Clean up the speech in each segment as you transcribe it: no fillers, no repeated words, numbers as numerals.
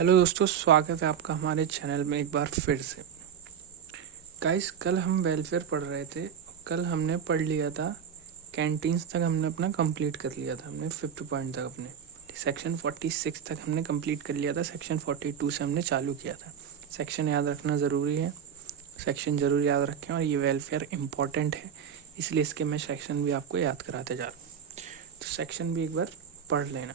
Hello दोस्तों, स्वागत है आपका हमारे चैनल में एक बार फिर से। गाइस, कल हम वेलफेयर पढ़ रहे थे। कल हमने पढ़ लिया था, कैंटीन्स तक हमने अपना कंप्लीट कर लिया था। हमने 5th पॉइंट तक अपने सेक्शन 46 तक हमने कंप्लीट कर लिया था। सेक्शन 42 से हमने चालू किया था। सेक्शन याद रखना ज़रूरी है, सेक्शन ज़रूर याद रखें। और ये वेलफेयर इम्पॉर्टेंट है, इसलिए इसके मैं सेक्शन भी आपको याद कराते जा रहा हूँ। तो सेक्शन भी एक बार पढ़ लेना।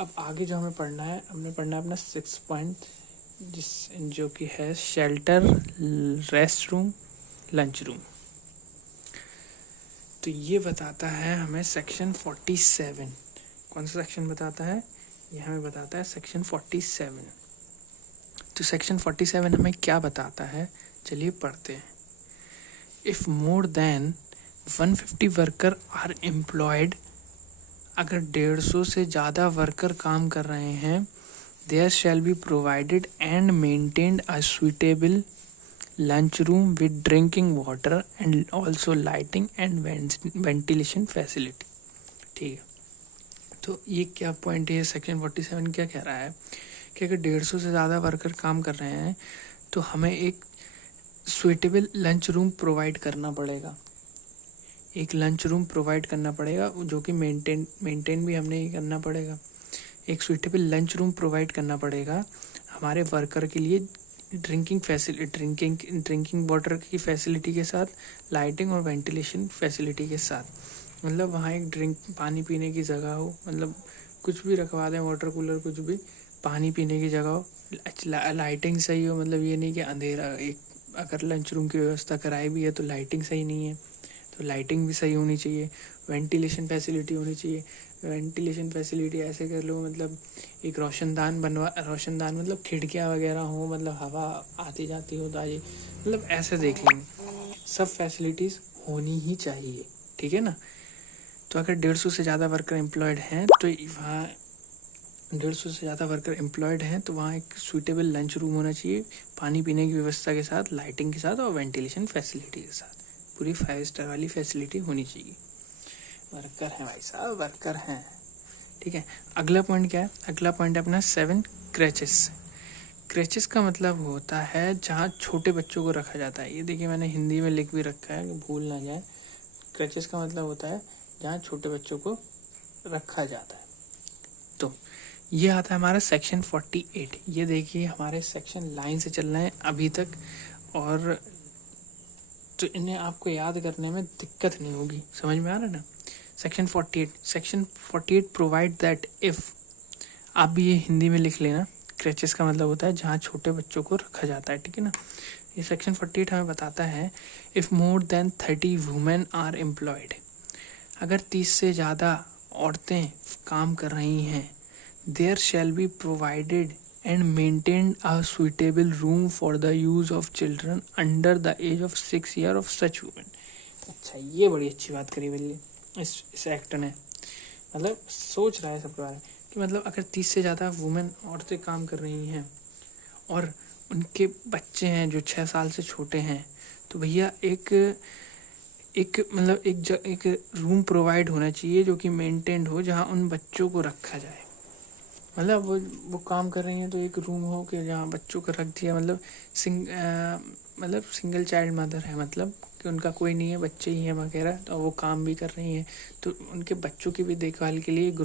अब आगे जो हमें पढ़ना है, हमने पढ़ना है अपना 6 पॉइंट, जो कि है shelter, rest room, lunch room. तो ये बताता है हमें सेक्शन 47। कौन सा सेक्शन बताता है? ये हमें बताता है सेक्शन 47। तो सेक्शन 47 हमें क्या बताता है, चलिए पढ़ते हैं। If more than 150 worker are employed, अगर 150 से ज़्यादा वर्कर काम कर रहे हैं, there shall be provided and maintained a suitable lunch room with drinking water and also lighting and ventilation facility. ठीक है, तो ये क्या पॉइंट है? सेक्शन 47 क्या कह रहा है कि अगर 150 से ज़्यादा वर्कर काम कर रहे हैं तो हमें एक सुइटेबल लंच रूम प्रोवाइड करना पड़ेगा। एक लंच रूम प्रोवाइड करना पड़ेगा, जो कि मेंटेन भी हमने ही करना पड़ेगा। एक सुइटेबल लंच रूम प्रोवाइड करना पड़ेगा हमारे वर्कर के लिए, ड्रिंकिंग वाटर की फैसिलिटी के साथ, लाइटिंग और वेंटिलेशन फैसिलिटी के साथ। मतलब वहाँ एक पानी पीने की जगह हो, मतलब कुछ भी रखवा दें, वाटर कूलर, कुछ भी, पानी पीने की जगह हो, लाइटिंग सही हो। मतलब ये नहीं कि अंधेरा, एक अगर लंच रूम की व्यवस्था कराई भी है तो लाइटिंग सही नहीं है, तो लाइटिंग भी सही होनी चाहिए। वेंटिलेशन फैसिलिटी होनी चाहिए। वेंटिलेशन फैसिलिटी ऐसे कर लो, मतलब एक रोशनदान मतलब खिड़कियाँ वगैरह हो, मतलब हवा आती जाती हो ताजी, मतलब ऐसे देख लेंगे। सब फैसिलिटीज़ होनी ही चाहिए, ठीक है ना। तो अगर 150 से ज़्यादा वर्कर एम्प्लॉयड हैं तो वहाँ 150 से ज़्यादा वर्कर एम्प्लॉयड हैं तो वहाँ एक सूटेबल लंच रूम होना चाहिए, पानी पीने की व्यवस्था के साथ, लाइटिंग के साथ और वेंटिलेशन फैसिलिटी के साथ। पूरी 5 स्टार वाली फैसिलिटी होनी चाहिए। वर्कर हैं भाई साहब, वर्कर हैं, ठीक है। अगला पॉइंट क्या है? अगला पॉइंट है अपना 7, क्रैचेस। क्रैचेस का मतलब होता है जहाँ छोटे बच्चों को रखा जाता है। ये देखिए, मैंने हिंदी में लिख भी रखा है कि भूल ना जाए। क्रैचेस का मतलब होता है जहाँ छोटे बच्चों को रखा जाता है। तो ये आता है हमारा सेक्शन 48। ये देखिए, हमारे सेक्शन लाइन से चल रहे हैं अभी तक, और तो इन्हें आपको याद करने में दिक्कत नहीं होगी। समझ में आ रहा है ना? सेक्शन 48 प्रोवाइड दैट इफ़, आप भी ये हिंदी में लिख लेना। क्रैचेस का मतलब होता है जहाँ छोटे बच्चों को रखा जाता है, ठीक है ना। ये सेक्शन 48 हमें बताता है if more than 30 women are employed, अगर 30 से ज़्यादा औरतें काम कर रही हैं, there shall be provided and maintained a suitable room for the use of children under the age of 6 years of such women। अच्छा, ये बड़ी अच्छी बात करी भैया इस एक्ट ने। मतलब सोच रहा है सबके बारे में कि मतलब अगर 30 से ज़्यादा वुमेन औरतें काम कर रही हैं और उनके बच्चे हैं जो 6 साल से छोटे हैं, तो भैया एक रूम प्रोवाइड होना चाहिए जो कि मेंटेन्ड हो, जहाँ उन बच्चों को रखा जाए। मतलब वो काम कर रही हैं तो एक रूम हो कि जहाँ बच्चों को रख दिया। मतलब सिंगल चाइल्ड मदर है, मतलब कि उनका कोई नहीं है, बच्चे ही हैं वगैरह, तो वो काम भी कर रही हैं, तो उनके बच्चों की भी देखभाल के लिए एक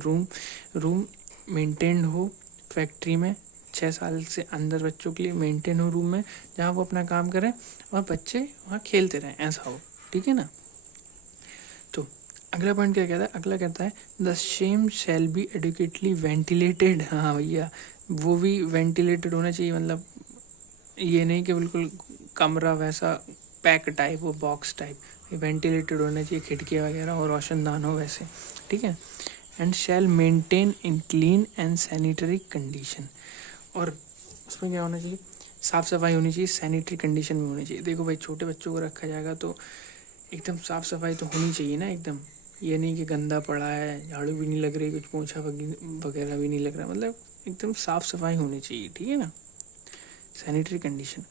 रूम मेंटेन हो फैक्ट्री में। 6 साल से अंदर बच्चों के लिए मेंटेन हो रूम में, जहाँ वो अपना काम करें और बच्चे वहाँ खेलते रहें, ऐसा हो, ठीक है ना। तो अगला पॉइंट क्या कहता है? अगला कहता है the same shall be adequately ventilated. हाँ भैया, वो भी वेंटिलेटेड होना चाहिए। मतलब ये नहीं कि बिल्कुल कमरा वैसा पैक टाइप हो, बॉक्स टाइप, वेंटिलेटेड होना चाहिए, खिड़कियाँ वगैरह और रोशनदान हो वैसे, ठीक है। And shall maintain in clean and sanitary condition, और उसमें क्या होना चाहिए? साफ़ सफाई होनी चाहिए, सैनिटरी कंडीशन में होनी चाहिए। देखो भाई, छोटे बच्चों को रखा जाएगा तो एकदम साफ़ सफाई तो होनी चाहिए ना एकदम। ये नहीं कि गंदा पड़ा है, झाड़ू भी नहीं लग रही, कुछ पोछा वगैरह भी नहीं लग रहा, मतलब एकदम साफ़ सफाई होनी चाहिए, ठीक है ना। Sanitary condition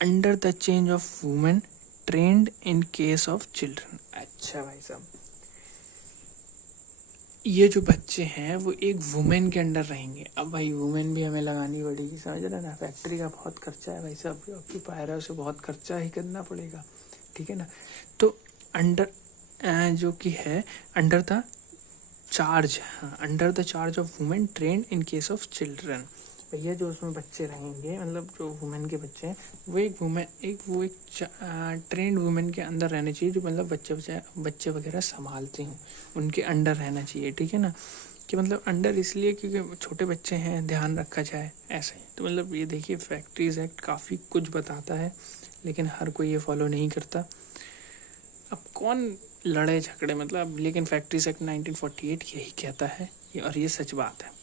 under the change of women trend in case of children. अच्छा भाई साहब, ये जो बच्चे हैं वो एक वुमेन के अंडर रहेंगे। अब भाई वुमेन भी हमें लगानी पड़ेगी, समझ रहे ना, फैक्ट्री का बहुत खर्चा है भाई साहब, ऑक्यूपायर है उसे बहुत खर्चा ही करना पड़ेगा, ठीक है ना। तो अंडर जो कि है अंडर द चार्ज, हाँ, under the charge of women trend in case of children. भैया जो उसमें बच्चे रहेंगे, मतलब जो वुमेन के बच्चे हैं, वो एक ट्रेंड वुमेन के अंदर रहने चाहिए, जो मतलब बच्चे वगैरह संभालते हों, उनके अंडर रहना चाहिए, ठीक है ना। कि मतलब अंडर इसलिए क्योंकि छोटे बच्चे हैं, ध्यान रखा जाए, ऐसा ही। तो मतलब ये देखिए फैक्ट्रीज एक्ट काफ़ी कुछ बताता है, लेकिन हर कोई ये फॉलो नहीं करता। अब कौन लड़े झगड़े, मतलब, लेकिन फैक्ट्रीज एक्ट 1948 यही कहता है, और ये सच बात है।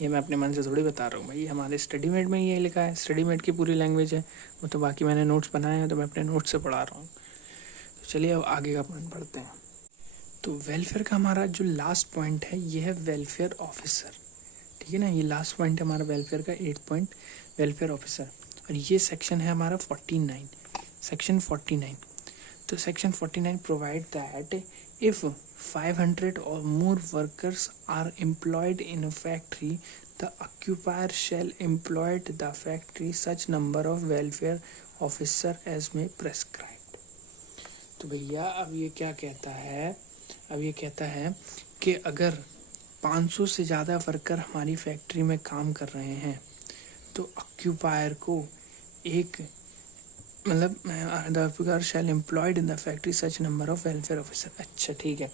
ये मैं अपने मन से थोड़ी बता रहा हूँ भाई, हमारे स्टडी मेट में ये लिखा है, स्टडी मेट की पूरी लैंग्वेज है वो, तो बाकी मैंने नोट्स बनाए हैं तो मैं अपने नोट्स से पढ़ा रहा हूँ। तो चलिए अब आगे का पॉइंट पढ़ते हैं। तो वेलफेयर का हमारा जो लास्ट पॉइंट है ये है वेलफेयर ऑफिसर, ठीक है ना। ये लास्ट पॉइंट है हमारा वेलफेयर का, 8 पॉइंट, वेलफेयर ऑफिसर। और ये सेक्शन है हमारा 49, सेक्शन 49। तो section 49 provide that if 500 or more workers are employed in a factory, the occupier shall employ the factory such number of welfare officer as may prescribed। तो भैया अब ये क्या कहता है, अब ये कहता है कि अगर 500 से ज़्यादा वर्कर हमारी फैक्ट्री में काम कर रहे हैं तो ऑक्यूपायर को एक, मतलब the occupier shall employed in the factory such number of welfare officer. अच्छा ठीक है,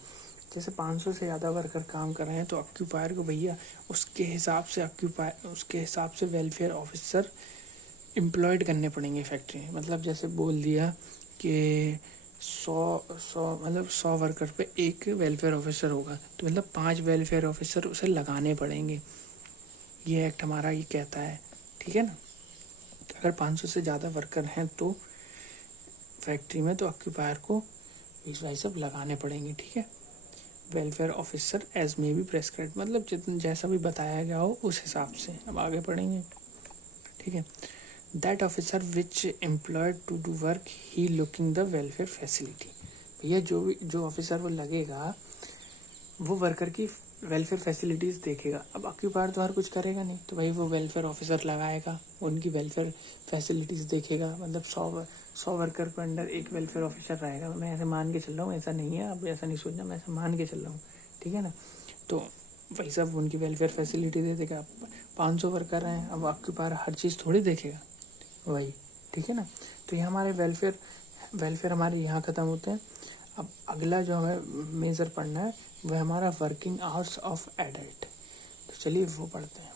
जैसे 500 से ज़्यादा वर्कर काम कर रहे हैं तो ऑक्यूपायर को भैया उसके हिसाब से वेलफेयर ऑफिसर एम्प्लॉयड करने पड़ेंगे फैक्ट्री में। मतलब जैसे बोल दिया कि 100 वर्कर पे एक वेलफेयर ऑफिसर होगा, तो मतलब 5 वेलफेयर ऑफिसर उसे लगाने पड़ेंगे। ये एक्ट हमारा ये कहता है, ठीक है ना। अगर 500 से ज़्यादा वर्कर हैं तो फैक्ट्री में, तो ऑक्यूपायर को इस भाई सब लगाने पड़ेंगे, ठीक है। Welfare officer as may be prescribe, मतलब जितना जैसा भी बताया गया हो उस हिसाब से। अब आगे पढ़ेंगे, ठीक है। That officer which employed to do work he looking the welfare facility. भैया जो ऑफिसर वो लगेगा वो वर्कर की वेलफेयर फैसिलिटीज़ देखेगा। अब ऑक्यूपायर तो हर कुछ करेगा नहीं, तो भाई वो वेलफेयर ऑफिसर लगाएगा, उनकी वेलफेयर फैसिलिटीज़ देखेगा। मतलब 100 वर्कर पर अंडर एक वेलफेयर ऑफिसर रहेगा। मैं ऐसे मान के चल रहा हूँ, ऐसा नहीं है, अब ऐसा नहीं सोचना, मैं ऐसा मान के चल रहा हूँ, ठीक है ना। तो भाई साहब उनकी वेलफेयर फैसिलिटी दे देगा। 500 वर्कर हैं, अब ऑक्यूपायर हर चीज़ थोड़ी देखेगा वही, ठीक है ना। तो ये हमारे वेलफेयर हमारे यहाँ ख़त्म होते हैं। अब अगला जो हमें मेजर पढ़ना है वह हमारा वर्किंग आवर्स ऑफ एडल्ट। तो चलिए वो पढ़ते हैं।